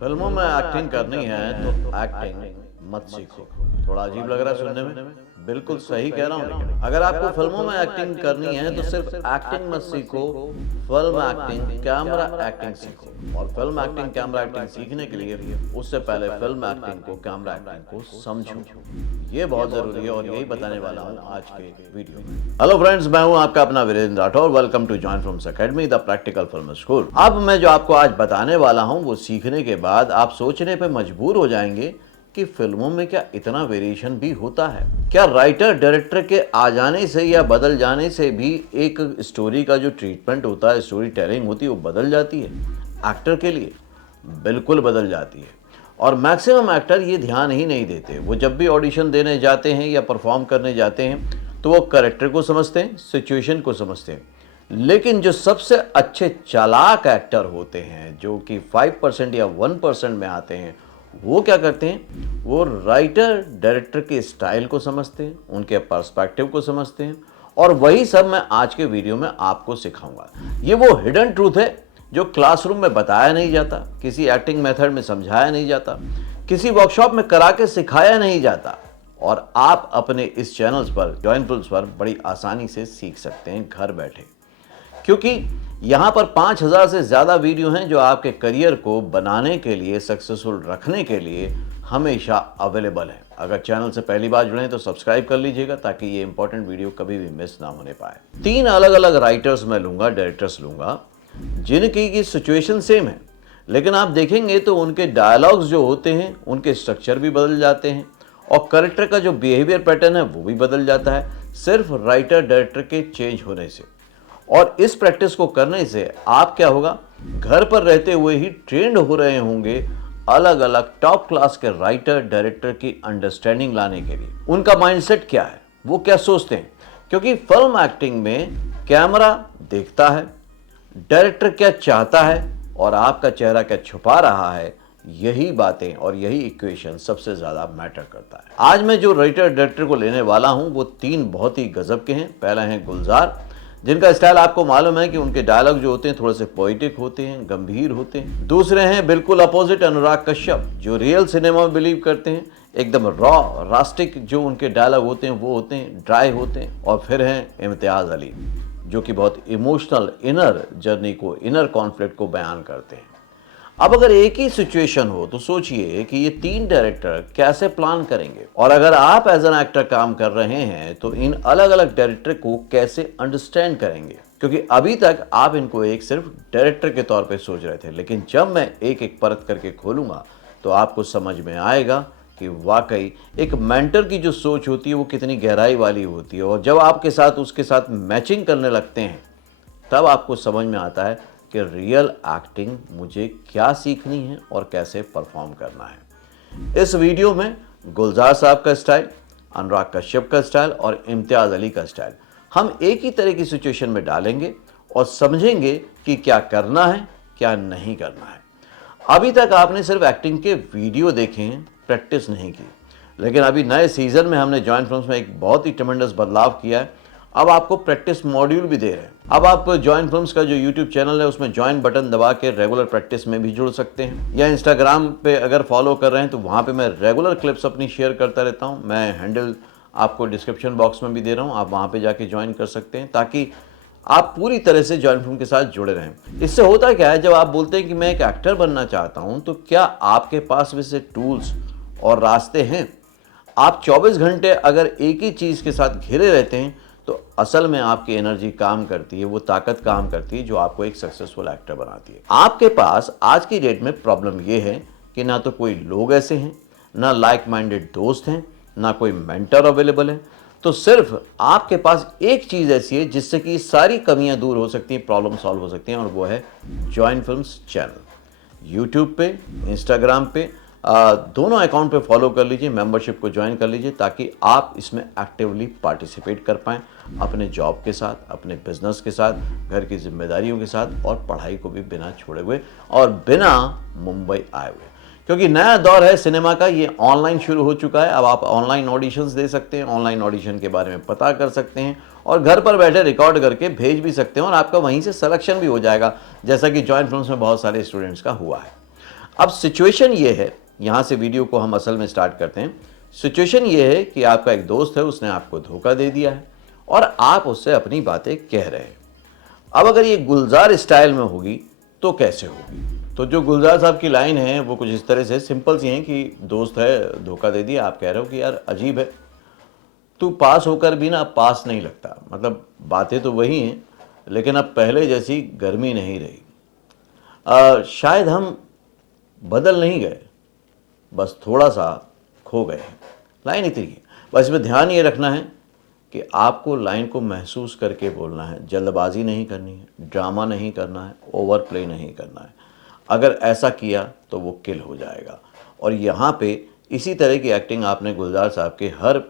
फिल्मों में एक्टिंग करनी है तो एक्टिंग मत सीखो। थोड़ा अजीब लग रहा है सुनने में। बिल्कुल सही कह रहा हूँ, लेकिन अगर आपको फिल्मों में एक्टिंग करनी है तो सिर्फ एक्टिंग मत सीखो, फिल्म एक्टिंग, कैमरा एक्टिंग सीखो। और फिल्म एक्टिंग, कैमरा एक्टिंग सीखने के लिए उससे पहले फिल्म एक्टिंग को, कैमरा एक्टिंग को समझो। ये बहुत जरूरी है और यही बताने वाला हूँ आज के वीडियो में। हेलो फ्रेंड्स, मैं हूँ आपका अपना Virendra Rathore. Welcome to join films academy, the practical film school. अब मैं जो आपको आज बताने वाला हूँ वो सीखने के बाद आप सोचने पे मजबूर हो जाएंगे कि फिल्मों में क्या इतना वेरिएशन भी होता है? क्या राइटर डायरेक्टर के आ जाने से या बदल जाने से भी एक स्टोरी का जो ट्रीटमेंट होता है, स्टोरी टेलिंग होती है, वो बदल जाती है? एक्टर के लिए बिल्कुल बदल जाती है। और मैक्सिमम एक्टर ये ध्यान ही नहीं देते। वो जब भी ऑडिशन देने जाते हैं या परफॉर्म करने जाते हैं तो वो कैरेक्टर को समझते हैं, सिचुएशन को समझते हैं। लेकिन जो सबसे अच्छे चालाक एक्टर होते हैं, जो कि 5% या 1% में आते हैं, वो क्या करते हैं? वो राइटर डायरेक्टर के स्टाइल को समझते हैं, उनके पर्सपेक्टिव को समझते हैं। और वही सब मैं आज के वीडियो में आपको सिखाऊंगा। ये वो हिडन ट्रूथ है जो क्लासरूम में बताया नहीं जाता, किसी एक्टिंग मेथड में समझाया नहीं जाता, किसी वर्कशॉप में करा के सिखाया नहीं जाता। और आप अपने इस चैनल्स पर, जॉइन फिल्म्स पर, बड़ी आसानी से सीख सकते हैं घर बैठे, क्योंकि यहाँ पर 5000 से ज़्यादा वीडियो हैं जो आपके करियर को बनाने के लिए, सक्सेसफुल रखने के लिए हमेशा अवेलेबल है। अगर चैनल से पहली बार जुड़े तो सब्सक्राइब कर लीजिएगा ताकि ये इंपॉर्टेंट वीडियो कभी भी मिस ना होने पाए। 3 अलग अलग राइटर्स मैं लूँगा, डायरेक्टर्स लूँगा, जिनकी की सिचुएशन सेम है, लेकिन आप देखेंगे तो उनके डायलॉग्स जो होते हैं, उनके स्ट्रक्चर भी बदल जाते हैं और कैरेक्टर का जो बिहेवियर पैटर्न है वो भी बदल जाता है, सिर्फ राइटर डायरेक्टर के चेंज होने से। और इस प्रैक्टिस को करने से आप क्या होगा, घर पर रहते हुए ही ट्रेंड हो रहे होंगे अलग अलग टॉप क्लास के राइटर डायरेक्टर की अंडरस्टैंडिंग लाने के लिए। उनका माइंडसेट क्या है, वो क्या सोचते हैं, क्योंकि फिल्म एक्टिंग में कैमरा देखता है, डायरेक्टर क्या चाहता है और आपका चेहरा क्या छुपा रहा है। यही बातें और यही इक्वेशन सबसे ज्यादा मैटर करता है। आज मैं जो राइटर डायरेक्टर को लेने वाला हूं वो 3 बहुत ही गजब के हैं। पहला है गुलजार, जिनका स्टाइल आपको मालूम है कि उनके डायलॉग जो होते हैं थोड़े से पोइटिक होते हैं, गंभीर होते हैं। दूसरे हैं बिल्कुल अपोजिट, अनुराग कश्यप, जो रियल सिनेमा में बिलीव करते हैं, एकदम रॉ रास्टिक जो उनके डायलॉग होते हैं वो होते हैं, ड्राई होते हैं। और फिर हैं इम्तियाज अली, जो कि बहुत इमोशनल इनर जर्नी को, इनर कॉन्फ्लिक्ट को बयान करते हैं। अब अगर एक ही सिचुएशन हो तो सोचिए कि ये 3 डायरेक्टर कैसे प्लान करेंगे, और अगर आप एज एन एक्टर काम कर रहे हैं तो इन अलग अलग डायरेक्टर को कैसे अंडरस्टैंड करेंगे। क्योंकि अभी तक आप इनको एक सिर्फ डायरेक्टर के तौर पे सोच रहे थे, लेकिन जब मैं एक एक परत करके खोलूंगा तो आपको समझ में आएगा कि वाकई एक मेंटर की जो सोच होती है वो कितनी गहराई वाली होती है। और जब आपके साथ उसके साथ मैचिंग करने लगते हैं तब आपको समझ में आता है कि रियल एक्टिंग मुझे क्या सीखनी है और कैसे परफॉर्म करना है। इस वीडियो में गुलजार साहब का स्टाइल, अनुराग कश्यप का स्टाइल और इम्तियाज अली का स्टाइल हम एक ही तरह की सिचुएशन में डालेंगे और समझेंगे कि क्या करना है, क्या नहीं करना है। अभी तक आपने सिर्फ एक्टिंग के वीडियो देखे हैं, प्रैक्टिस नहीं की, लेकिन अभी नए सीजन में हमने जॉइन फिल्म्स में एक बहुत ही ट्रेमेंडस बदलाव किया है। अब आपको प्रैक्टिस मॉड्यूल भी दे रहे हैं। अब आप जॉइन फिल्म्स का जो यूट्यूब चैनल है उसमें ज्वाइन बटन दबा के रेगुलर प्रैक्टिस में भी जुड़ सकते हैं, या इंस्टाग्राम पे अगर फॉलो कर रहे हैं तो वहाँ पे मैं रेगुलर क्लिप्स अपनी शेयर करता रहता हूँ। मैं हैंडल आपको डिस्क्रिप्शन बॉक्स में भी दे रहा हूँ, आप वहाँ पे जाके ज्वाइन कर सकते हैं ताकि आप पूरी तरह से जॉइन फिल्म के साथ जुड़े रहें। इससे होता क्या है, जब आप बोलते हैं कि मैं एक एक्टर बनना चाहता हूँ, तो क्या आपके पास वैसे टूल्स और रास्ते हैं? आप 24 घंटे अगर एक ही चीज़ के साथ घिरे रहते हैं तो असल में आपकी एनर्जी काम करती है, वो ताकत काम करती है जो आपको एक सक्सेसफुल एक्टर बनाती है। आपके पास आज की डेट में प्रॉब्लम ये है कि ना तो कोई लोग ऐसे हैं, ना लाइक माइंडेड दोस्त हैं, ना कोई मेंटर अवेलेबल है। तो सिर्फ आपके पास एक चीज़ ऐसी है जिससे कि सारी कमियां दूर हो सकती हैं, प्रॉब्लम सॉल्व हो सकती हैं, और वो है जॉइन फिल्म्स चैनल। यूट्यूब पे, इंस्टाग्राम पे, दोनों अकाउंट पे फॉलो कर लीजिए, मेंबरशिप को ज्वाइन कर लीजिए ताकि आप इसमें एक्टिवली पार्टिसिपेट कर पाएँ अपने जॉब के साथ, अपने बिजनेस के साथ, घर की जिम्मेदारियों के साथ, और पढ़ाई को भी बिना छोड़े हुए और बिना मुंबई आए हुए। क्योंकि नया दौर है सिनेमा का, ये ऑनलाइन शुरू हो चुका है। अब आप ऑनलाइन ऑडिशंस दे सकते हैं, ऑनलाइन ऑडिशन के बारे में पता कर सकते हैं और घर पर बैठे रिकॉर्ड करके भेज भी सकते हैं और आपका वहीं से सिलेक्शन भी हो जाएगा, जैसा कि जॉइन फिल्म्स में बहुत सारे स्टूडेंट्स का हुआ है। अब सिचुएशन ये है, यहाँ से वीडियो को हम असल में स्टार्ट करते हैं। सिचुएशन ये है कि आपका एक दोस्त है, उसने आपको धोखा दे दिया है और आप उससे अपनी बातें कह रहे हैं। अब अगर ये गुलजार स्टाइल में होगी तो कैसे होगी? तो जो गुलजार साहब की लाइन है वो कुछ इस तरह से सिंपल सी हैं कि दोस्त है, धोखा दे दिया, आप कह रहे हो कि यार अजीब है, तू पास होकर भी ना पास नहीं लगता। मतलब बातें तो वही हैं लेकिन अब पहले जैसी गर्मी नहीं रही। शायद हम बदल नहीं गए, बस थोड़ा सा खो गए हैं। लाइन इतनी है। बस इसमें ध्यान ये रखना है कि आपको लाइन को महसूस करके बोलना है, जल्दबाजी नहीं करनी है, ड्रामा नहीं करना है, ओवर प्ले नहीं करना है। अगर ऐसा किया तो वो किल हो जाएगा। और यहाँ पे इसी तरह की एक्टिंग आपने गुलजार साहब के हर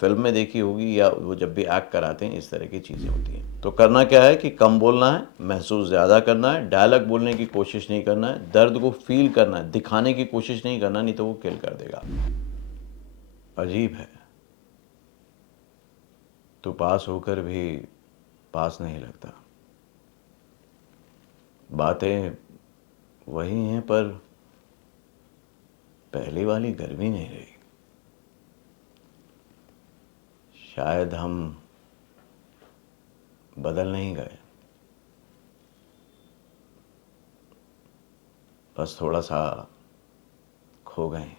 फिल्म में देखी होगी, या वो जब भी एक्ट कराते हैं इस तरह की चीज़ें होती हैं। तो करना क्या है कि कम बोलना है, महसूस ज़्यादा करना है, डायलॉग बोलने की कोशिश नहीं करना है, दर्द को फील करना है, दिखाने की कोशिश नहीं करना, नहीं तो वो किल कर देगा। अजीब है, तो पास होकर भी पास नहीं लगता। बातें वही हैं पर पहली वाली गर्मी नहीं रही। शायद हम बदल नहीं गए, बस थोड़ा सा खो गए।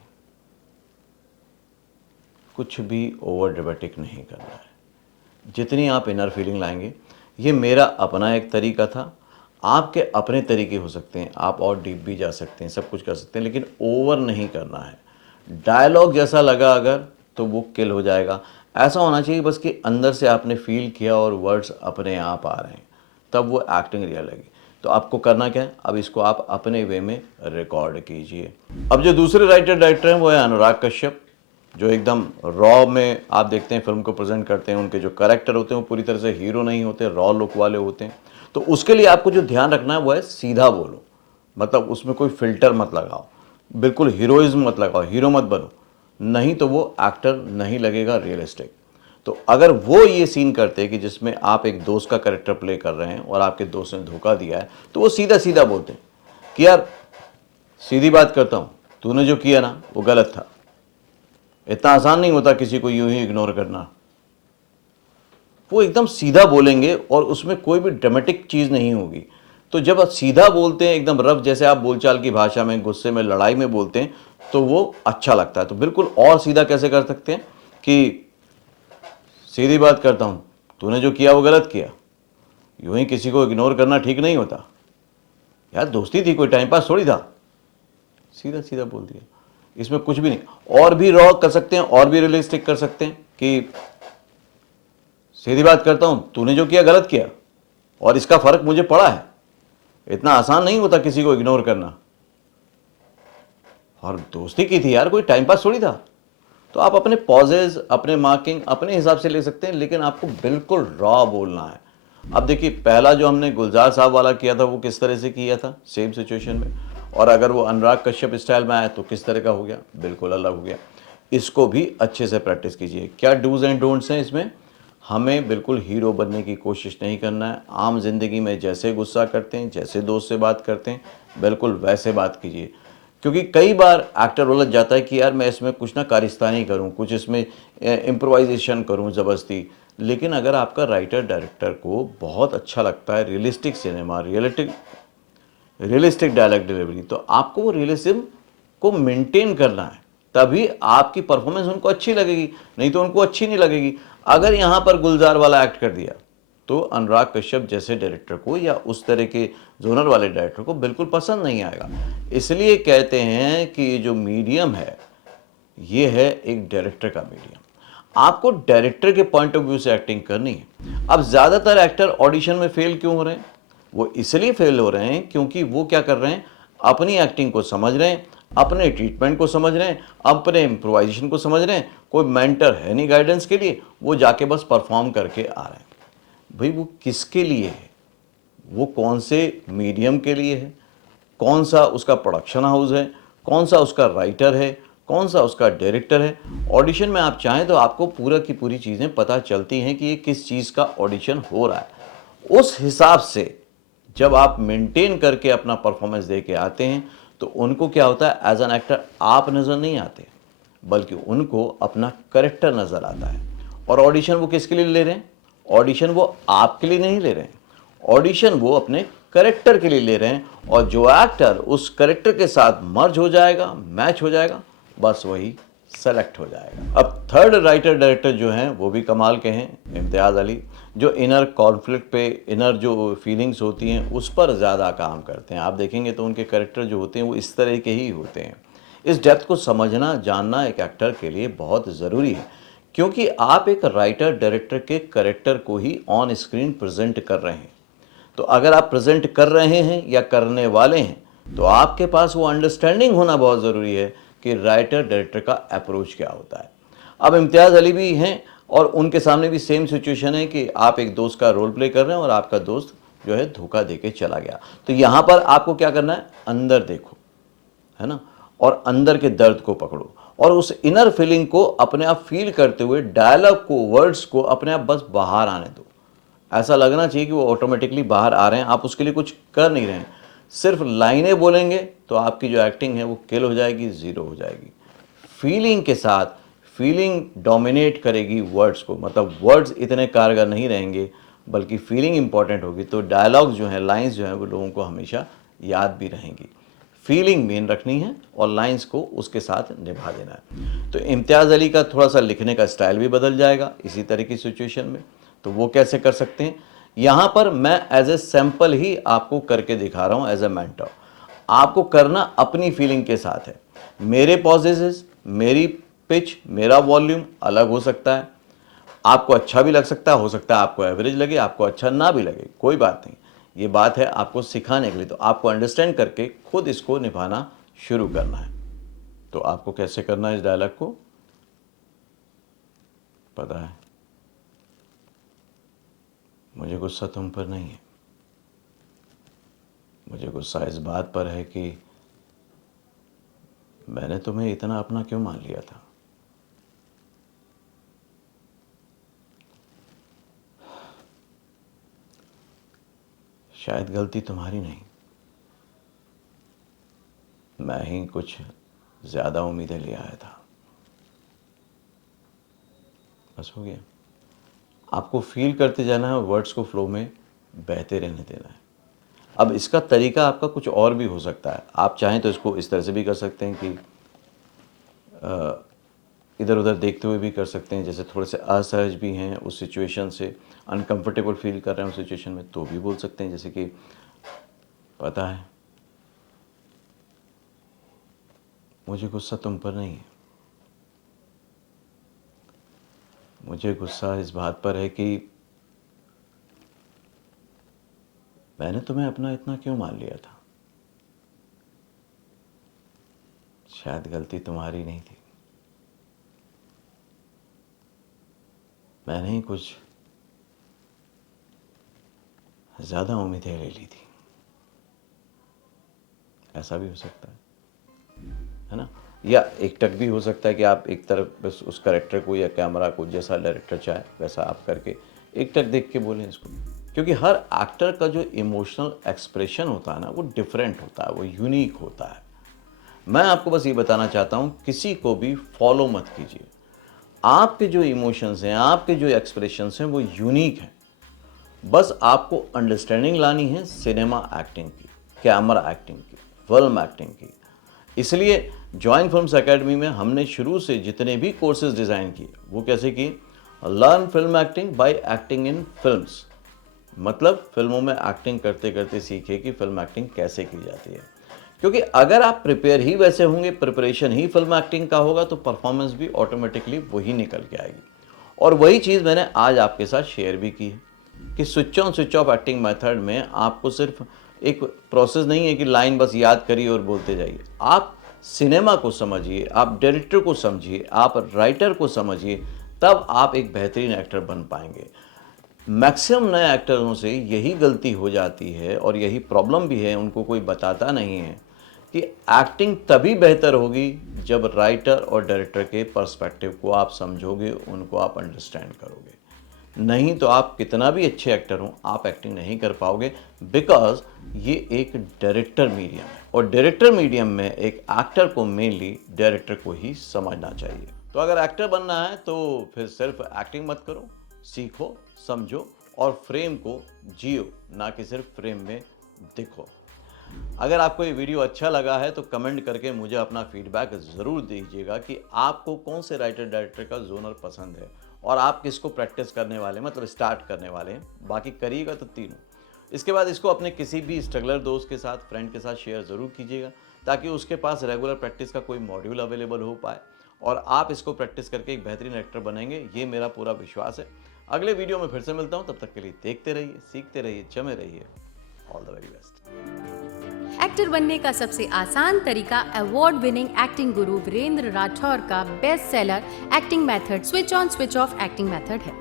कुछ भी ओवर ड्रामेटिक नहीं करना है। जितनी आप इनर फीलिंग लाएंगे, ये मेरा अपना एक तरीका था, आपके अपने तरीके हो सकते हैं, आप और डीप भी जा सकते हैं, सब कुछ कर सकते हैं, लेकिन ओवर नहीं करना है। डायलॉग जैसा लगा अगर तो वो किल हो जाएगा। ऐसा होना चाहिए बस कि अंदर से आपने फील किया और वर्ड्स अपने आप आ रहे हैं, तब वो एक्टिंग रियल लगी। तो आपको करना क्या है, अब इसको आप अपने वे में रिकॉर्ड कीजिए। अब जो दूसरे राइटर डायरेक्टर हैं वो है अनुराग कश्यप, जो एकदम रॉ में आप देखते हैं फिल्म को प्रेजेंट करते हैं। उनके जो कैरेक्टर होते हैं वो पूरी तरह से हीरो नहीं होते, रॉ लुक वाले होते हैं। तो उसके लिए आपको जो ध्यान रखना है वो है सीधा बोलो, मतलब उसमें कोई फिल्टर मत लगाओ, बिल्कुल हीरोइज्म मत लगाओ, हीरो मत बनो, नहीं तो वो एक्टर नहीं लगेगा रियलिस्टिक। तो अगर वो ये सीन करते हैं कि जिसमें आप एक दोस्त का कैरेक्टर प्ले कर रहे हैं और आपके दोस्त ने धोखा दिया है, तो वो सीधा सीधा बोलते हैं कि यार सीधी बात करता हूँ, तूने जो किया ना वो गलत था। इतना आसान नहीं होता किसी को यूं ही इग्नोर करना। वो एकदम सीधा बोलेंगे और उसमें कोई भी ड्रामेटिक चीज़ नहीं होगी। तो जब आप सीधा बोलते हैं एकदम रफ, जैसे आप बोलचाल की भाषा में, गुस्से में, लड़ाई में बोलते हैं, तो वो अच्छा लगता है। तो बिल्कुल और सीधा कैसे कर सकते हैं कि सीधी बात करता हूँ, तूने जो किया वो गलत किया। यूं ही किसी को इग्नोर करना ठीक नहीं होता यार, दोस्ती थी, कोई टाइम पास थोड़ी था। सीधा सीधा बोल दिया, इसमें कुछ भी नहीं। और भी रॉ कर सकते हैं, और भी रियलिस्टिक कर सकते हैं कि सीधी बात करता हूं, तूने जो किया गलत किया और इसका फर्क मुझे पड़ा है। इतना आसान नहीं होता किसी को इग्नोर करना, और दोस्ती की थी यार, कोई टाइम पास थोड़ी था। तो आप अपने पॉजेज, अपने मार्किंग अपने हिसाब से ले सकते हैं, लेकिन आपको बिल्कुल रॉ बोलना है। अब देखिए, पहला जो हमने गुलजार साहब वाला किया था वो किस तरह से किया था सेम सिचुएशन में, और अगर वो अनुराग कश्यप स्टाइल में आया तो किस तरह का हो गया, बिल्कुल अलग हो गया। इसको भी अच्छे से प्रैक्टिस कीजिए। क्या डूज एंड डोंट्स हैं इसमें? हमें बिल्कुल हीरो बनने की कोशिश नहीं करना है। आम जिंदगी में जैसे गुस्सा करते हैं, जैसे दोस्त से बात करते हैं, बिल्कुल वैसे बात कीजिए। क्योंकि कई बार एक्टर उलझ जाता है कि यार मैं इसमें कुछ ना कारिस्तानी करूं, कुछ इसमें इम्प्रोवाइजेशन करूं ज़बरदस्ती। लेकिन अगर आपका राइटर डायरेक्टर को बहुत अच्छा लगता है realistic cinema, realistic dialogue delivery, तो आपको वो रियलिज्म को मेंटेन करना है, तभी आपकी परफॉर्मेंस उनको अच्छी लगेगी, नहीं तो उनको अच्छी नहीं लगेगी। अगर यहाँ पर गुलजार वाला एक्ट कर दिया तो अनुराग कश्यप जैसे डायरेक्टर को या उस तरह के जोनर वाले डायरेक्टर को बिल्कुल पसंद नहीं आएगा। इसलिए कहते हैं कि ये जो मीडियम है ये है एक डायरेक्टर का मीडियम। आपको डायरेक्टर के पॉइंट ऑफ व्यू से एक्टिंग करनी है। अब ज़्यादातर एक्टर ऑडिशन में फेल क्यों हो रहे हैं? वो इसलिए फेल हो रहे हैं क्योंकि वो क्या कर रहे हैं, अपनी एक्टिंग को समझ रहे हैं, अपने ट्रीटमेंट को समझ रहे हैं, अपने इम्प्रोवाइजेशन को समझ रहे हैं। कोई मेंटर है नहीं गाइडेंस के लिए, वो जाके बस परफॉर्म करके आ रहे हैं। भाई वो किसके लिए है, वो कौन से मीडियम के लिए है, कौन सा उसका प्रोडक्शन हाउस है, कौन सा उसका राइटर है, कौन सा उसका डायरेक्टर है। ऑडिशन में आप चाहें तो आपको पूरा की पूरी चीज़ें पता चलती हैं कि ये किस चीज़ का ऑडिशन हो रहा है। उस हिसाब से जब आप मेंटेन करके अपना परफॉर्मेंस दे के आते हैं तो उनको क्या होता है, एज एन एक्टर आप नज़र नहीं आते, बल्कि उनको अपना करेक्टर नज़र आता है। और ऑडिशन वो किसके लिए ले रहे हैं? ऑडिशन वो आपके लिए नहीं ले रहे हैं, ऑडिशन वो अपने करेक्टर के लिए ले रहे हैं। और जो एक्टर उस करेक्टर के साथ मर्ज हो जाएगा, मैच हो जाएगा, बस वही सेलेक्ट हो जाएगा। अब थर्ड राइटर डायरेक्टर जो हैं वो भी कमाल के हैं, इम्तियाज़ अली, जो इनर कॉन्फ्लिक्ट पे, इनर जो फीलिंग्स होती हैं उस पर ज़्यादा काम करते हैं। आप देखेंगे तो उनके करेक्टर जो होते हैं वो इस तरह के ही होते हैं। इस डेप्थ को समझना, जानना एक एक्टर के लिए बहुत ज़रूरी है, क्योंकि आप एक राइटर डायरेक्टर के करेक्टर को ही ऑन स्क्रीन प्रेजेंट कर रहे हैं। तो अगर आप प्रेजेंट कर रहे हैं या करने वाले हैं तो आपके पास वो अंडरस्टैंडिंग होना बहुत ज़रूरी है कि राइटर डायरेक्टर का अप्रोच क्या होता है। अब इम्तियाज़ अली भी हैं और उनके सामने भी सेम सिचुएशन है कि आप एक दोस्त का रोल प्ले कर रहे हैं और आपका दोस्त जो है धोखा देके चला गया। तो यहाँ पर आपको क्या करना है, अंदर देखो, है ना, और अंदर के दर्द को पकड़ो और उस इनर फीलिंग को अपने आप फील करते हुए डायलॉग को, वर्ड्स को अपने आप बस बाहर आने दो। ऐसा लगना चाहिए कि वो ऑटोमेटिकली बाहर आ रहे हैं, आप उसके लिए कुछ कर नहीं रहे हैं। सिर्फ लाइनें बोलेंगे तो आपकी जो एक्टिंग है वो किल हो जाएगी, ज़ीरो हो जाएगी। फीलिंग के साथ, फीलिंग डोमिनेट करेगी वर्ड्स को, मतलब वर्ड्स इतने कारगर नहीं रहेंगे बल्कि फीलिंग इंपॉर्टेंट होगी। तो डायलॉग्स जो हैं, लाइंस जो हैं, वो लोगों को हमेशा याद भी रहेंगी। फीलिंग मेन रखनी है और लाइंस को उसके साथ निभा देना है। तो इम्तियाज़ अली का थोड़ा सा लिखने का स्टाइल भी बदल जाएगा इसी तरह की सिचुएशन में। तो वो कैसे कर सकते हैं, यहाँ पर मैं एज ए सैंपल ही आपको करके दिखा रहा हूँ, एज ए मेंटर। आपको करना अपनी फीलिंग के साथ है। मेरे पॉजेजेस, मेरी पिच, मेरा वॉल्यूम अलग हो सकता है, आपको अच्छा भी लग सकता है, हो सकता है आपको एवरेज लगे, आपको अच्छा ना भी लगे, कोई बात नहीं। ये बात है आपको सिखाने के लिए, तो आपको अंडरस्टैंड करके खुद इसको निभाना शुरू करना है। तो आपको कैसे करना है, इस डायलॉग को पता है। मुझे गुस्सा तुम पर नहीं है, मुझे गुस्सा इस बात पर है कि मैंने तुम्हें इतना अपना क्यों मान लिया था। शायद गलती तुम्हारी नहीं, मैं ही कुछ ज़्यादा उम्मीदें ले आया था। बस हो गया। आपको फील करते जाना है और वर्ड्स को फ्लो में बहते रहने देना है। अब इसका तरीका आपका कुछ और भी हो सकता है। आप चाहें तो इसको इस तरह से भी कर सकते हैं कि इधर उधर देखते हुए भी कर सकते हैं, जैसे थोड़े से असहज भी हैं उस सिचुएशन से, अनकंफर्टेबल फील कर रहे हैं उस सिचुएशन में, तो भी बोल सकते हैं, जैसे कि पता है मुझे गुस्सा तुम पर नहीं है, मुझे गुस्सा इस बात पर है कि मैंने तुम्हें अपना इतना क्यों मान लिया था। शायद गलती तुम्हारी नहीं थी, मैंने ही कुछ ज़्यादा उम्मीदें ले ली थी। ऐसा भी हो सकता है ना। या एक टक भी हो सकता है कि आप एक तरफ बस उस कैरेक्टर को या कैमरा को, जैसा डायरेक्टर चाहे वैसा आप करके एक टक देख के बोलें इसको, क्योंकि हर एक्टर का जो इमोशनल एक्सप्रेशन होता है ना वो डिफरेंट होता है, वो यूनिक होता है। मैं आपको बस ये बताना चाहता हूँ, किसी को भी फॉलो मत कीजिए। आपके जो इमोशंस हैं, आपके जो एक्सप्रेशंस हैं वो यूनिक हैं। बस आपको अंडरस्टैंडिंग लानी है सिनेमा एक्टिंग की, कैमरा एक्टिंग की, फिल्म एक्टिंग की। इसलिए जॉइन फिल्म्स एकेडमी में हमने शुरू से जितने भी कोर्सेज डिज़ाइन किए वो कैसे किए, learn film acting by acting in films, मतलब फिल्मों में एक्टिंग करते करते सीखे कि फिल्म एक्टिंग कैसे की जाती है। क्योंकि अगर आप प्रिपेयर ही वैसे होंगे, प्रिपरेशन ही फिल्म एक्टिंग का होगा, तो परफॉर्मेंस भी ऑटोमेटिकली वही निकल के आएगी। और वही चीज़ मैंने आज आपके साथ शेयर भी की है कि switch on switch off acting method में आपको सिर्फ एक प्रोसेस नहीं है कि लाइन बस याद करिए और बोलते जाइए। आप सिनेमा को समझिए, आप डायरेक्टर को समझिए, आप राइटर को समझिए, तब आप एक बेहतरीन एक्टर बन पाएंगे। मैक्सिमम नए एक्टरों से यही गलती हो जाती है और यही प्रॉब्लम भी है, उनको कोई बताता नहीं है कि एक्टिंग तभी बेहतर होगी जब राइटर और डायरेक्टर के पर्सपेक्टिव को आप समझोगे, उनको आप अंडरस्टैंड करोगे। नहीं तो आप कितना भी अच्छे एक्टर हो, आप एक्टिंग नहीं कर पाओगे, बिकॉज ये एक डायरेक्टर मीडियम है और डायरेक्टर मीडियम में एक एक्टर को मेनली डायरेक्टर को ही समझना चाहिए। तो अगर एक्टर बनना है तो फिर सिर्फ एक्टिंग मत करो, सीखो, समझो और फ्रेम को जियो, ना कि सिर्फ फ्रेम में दिखो। अगर आपको ये वीडियो अच्छा लगा है तो कमेंट करके मुझे अपना फीडबैक ज़रूर दीजिएगा कि आपको कौन से राइटर डायरेक्टर का जोनर पसंद है और आप किसको प्रैक्टिस करने वाले हैं, मतलब स्टार्ट करने वाले हैं। बाकी करिएगा तो तीनों। इसके बाद इसको अपने किसी भी स्ट्रगलर दोस्त के साथ, फ्रेंड के साथ शेयर ज़रूर कीजिएगा ताकि उसके पास रेगुलर प्रैक्टिस का कोई मॉड्यूल अवेलेबल हो पाए और आप इसको प्रैक्टिस करके एक बेहतरीन एक्टर बनेंगे, ये मेरा पूरा विश्वास है। अगले वीडियो में फिर से मिलता हूँ, तब तक के लिए देखते रहिए, सीखते रहिए, जमे रहिए। All the very best. Actor बनने का सबसे आसान तरीका अवार्ड विनिंग एक्टिंग गुरु वीरेंद्र राठौर का best seller acting method switch on switch off acting method है।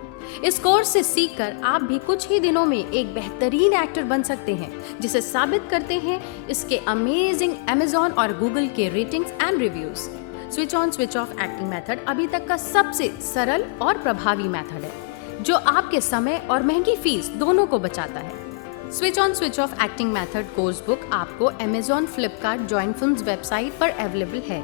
इस कोर्स से सीखकर आप भी कुछ ही दिनों में एक बेहतरीन एक्टर बन सकते हैं, जिसे साबित करते हैं इसके अमेजिंग Amazon और Google के ratings and reviews. Switch on switch off acting method अभी तक का सबसे सरल और प्रभावी मेथड है, जो आपके समय और महंगी फीस दोनों को बचाता है। Switch on switch off acting method course book आपको Amazon, Flipkart, join films website पर अवेलेबल है।